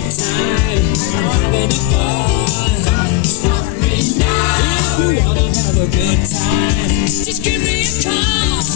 good time. I'm having a ball. Stop me now. If you wanna have a good time, just give me a call.